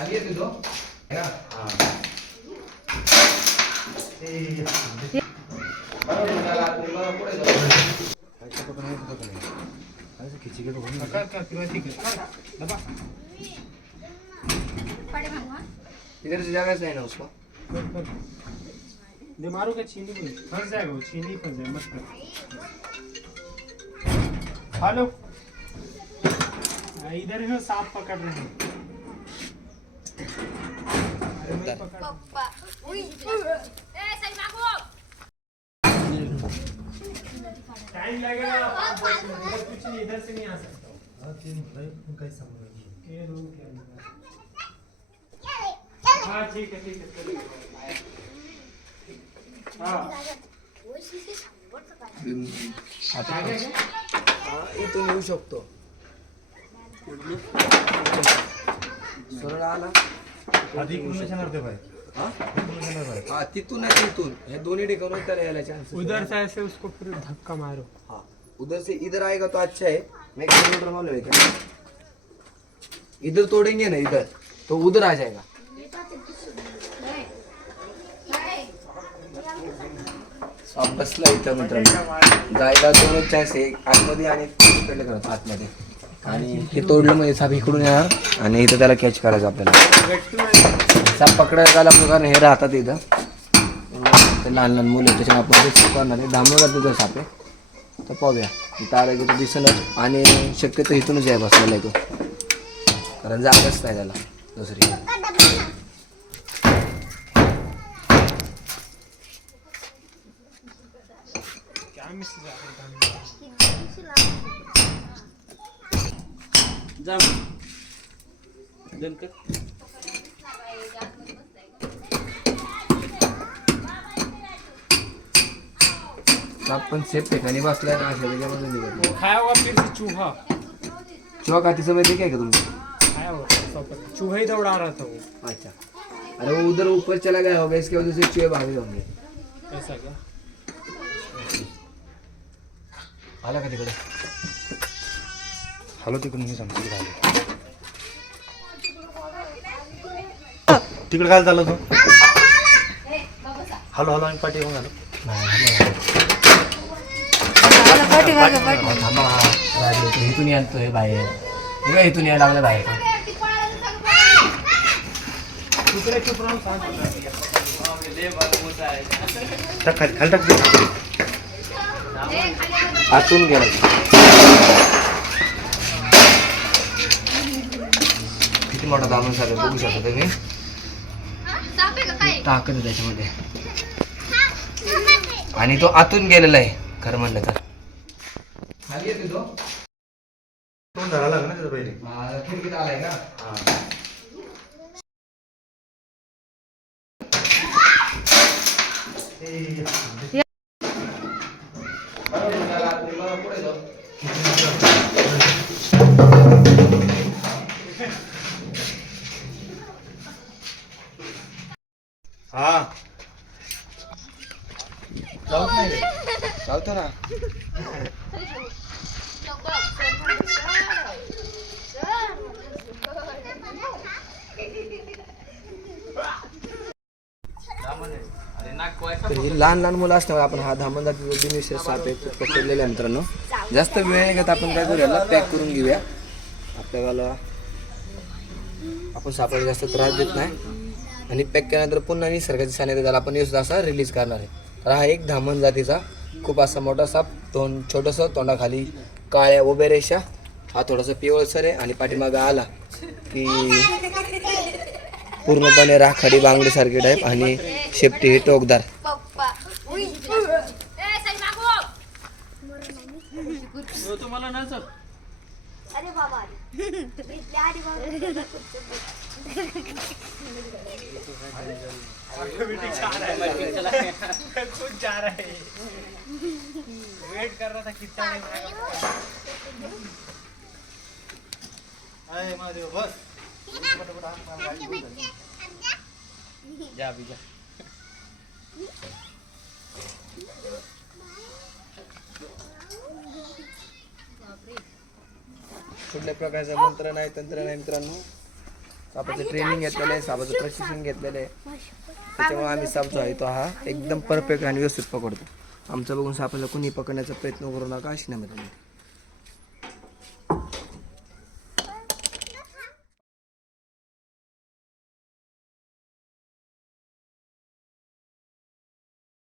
खाली येते तो है. इधर से जगह नहीं ना उसको दे मारो क्या चीनी में फंस जाएगा वो चीनी फंस जाए मत कर हेलो इधर है सांप पकड़ रहे हैं टाइम लगेगा कुछ नहीं इधर से नहीं आ सकता ये रूम के अंदर हाँ ठीक है ठीक है हाँ आता इथून येऊ शकतो. सरळ आला. हा? हा तिथून नाही तिथून. हे दोन्ही ठिकाणून त्याला यायला चान्स उधर से ऐसे उसको फिर धक्का मारो. हाँ. उधर से इधर आएगा तो अच्छा है. मैं किलोमीटर मालूम है क्या? इधर तोड़ेंगे ना इधर. तो उधर आ जाएगा. साप बसला इथं मित्रांनो जायला दोनच चान्स आहे एक आतमध्ये आणि एक इकडले करत आतमध्ये. आणि हे तोडलं म्हणजे साप इकडून येणार आणि इथं त्याला कॅच करायचं आपल्याला. साप पकडायला जायला कारण हे राहतात इथं. ते लहान लहान मुलं त्याच्यामुळे आपण रिस्क करणार आहे धामणगात तिथं साप. आहे तर पाहूया. इथं आलं की तो आणि शक्यतो इथूनच आहे बसलेला आहे तो. कारण जागाच नाही त्याला. दुसरी. साप पण सेफ ठिकाणी बसलाय ना अशा त्याच्यामध्ये निघत. नाही खाया हुआ फिर से चूहा माहिती काय का तुम्ही खाया हुआ सौ पर चूहा ही दौड़ा रहा था वो अच्छा. अरे वो उधर ऊपर चला गया होगा इसके वजह से चूहे भागे होंगे ऐसा क्या आला का तिकडे? हॅलो तिकडून मी सांगतो तिकडे तिकडे काय झालं तू. हॅलो हॅलो आम्ही पाठी येऊन झालं इथून येतोय बाहेर हे काय इथून यायला लागलं बाहेर खाली खाली टाक. आतून गेला मोठा दामन साहेब बघू शकता तुम्ही. साप आहे त्याच्यामध्ये. आणि तो आतून गेलेला आहे खरं म्हणलं तर. खाली येते तो. तोंड धरायला लागलं ना तिथं पहिले. खिडकीत आलाय ना हा. जाऊतो ना. तर ही लहान लहान मुलं असल्यामुळे आपण हा धामंदा जातीचा बिनविषय साप आहे तो मित्रांनो. जास्त वेळ नाही घेत आपण काय करूया पॅक करून घेऊया. आपल्याला आपण सापाला जास्त त्रास देत नाही. आणि पॅक केल्यानंतर पुन्हा निसर्गाच्या सानिध्यात त्याला आपण युज असा रिलीज करणार आहे. तर हा एक धामण जातीचा खूप असा मोठा साप तोंड छोटंसं तोंडाखाली काळ्या उभ्या रेषा. हा थोडासा पिवळसर आहे आणि पाठीमागं आला की पूर्णपणे राखाडी बांगडीसारखी टाईप आणि शेपटी हे टोकदार. अरे बाबा. खुद जा रहा है वेट कर रहा था कितना अरे महादेव बस जा अभी जा कुठल्या प्रकारचं मंत्र नाही तंत्र नाही मित्रांनो? सापाचं ट्रेनिंग घेतलेलं आहे सापाचं प्रशिक्षण घेतलेलं आहे. त्याच्यामुळे आम्ही साप जो आहे तो हा. एकदम परफेक्ट आणि व्यवस्थित पकडतो. आमचं बघून सापाला कुणी पकडण्याचा प्रयत्न करू नका अशी नाही